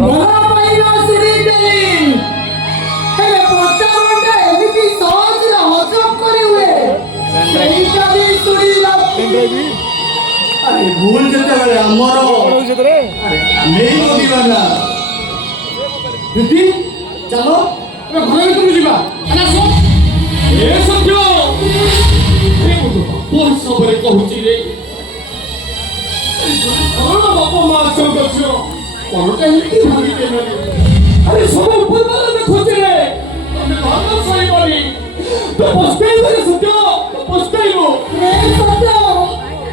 ମରା ପାଇଲା ଶୁଣିଥିଲି ହେଲେ ପଚାରଟା ଏମିତି ସହଜରେ ହଜମ କରି ହୁଏ ସେଇଟା ବି ଶୁଣିଲା। ଆରେ ଭୁଲ ଯେତେବେଳେ ଆମର ଆରେ ଆମେ ହିଁ ଭୋଗିବା ନା। ଦିଦି ଚାଲ ଆମେ ଘର ଭିତରକୁ ଯିବା। ଏ ସତ୍ୟ ହିସାବରେ କହୁଛି ରେ ବାପା ମା ଚଉଦ ଝିଅ କଣଟା ଏମିତି ଭାବିତେ ନାହିଁ। ଆରେ ସବୁ ପୂର୍ବରୁ ଦେଖୁଛି ରେ ତମେ ଭାବ ସହିବନି ତ ପସ୍ତେଇବ ରେ ସତ୍ୟ ପସ୍ତେଇବ। ଏ ସତ୍ୟ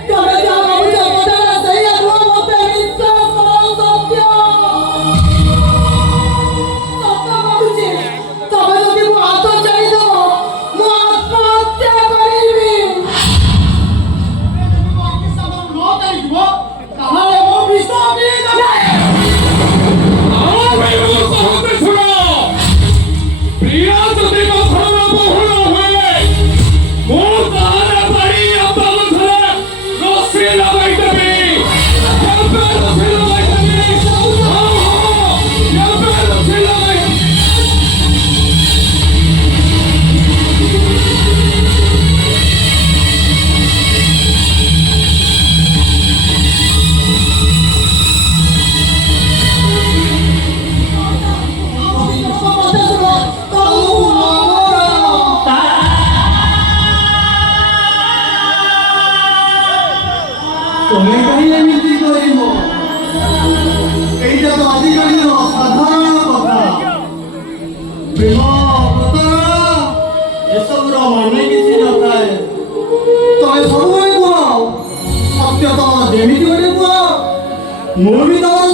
ତମେ ଯାହା ଭାବୁଛ କଥାଟା ସେଇଆ ନୁହଁ ମୋତେ ବିଶ୍ୱାସ କର ସତ୍ୟ। ସତ କହୁଛି ତମେ ଯଦି ମୋ ହାତ ଛାଡ଼ିଦେବ ମୁଁ ଆତ୍ମହତ୍ୟା କରିବି। ତାହେଲେ ମୋ ବିଷ ପିଇଦେବେ। ପ୍ରିୟ ଯଦି ମୋ ଘରର ବହୁଳ ହୁଏ ମୁଁ ତାହାର ପାଣି ଆପଣଙ୍କ ଘରେ ରସି ଲଗାଇଦେବି। କେବେ ରସି ଲଗାଇଦେବି? କେବେ ରସି ଲଗାଇଦେବି? ତମେ କାହିଁ ଏମିତି କରିବ? ଏଇଟା ତ ଆଜିକାଲିର ସାଧାରଣ କଥା। ପ୍ରେମ ପ୍ରତାରଣା ଏସବୁର ମାନେ କିଛି ନଥାଏ। ତମେ ସବୁବେଳେ କୁହ ସତ୍ୟ ତମର ଯେମିତି ଗୋଟେ କୁହ ମୁଁ ବି ତମର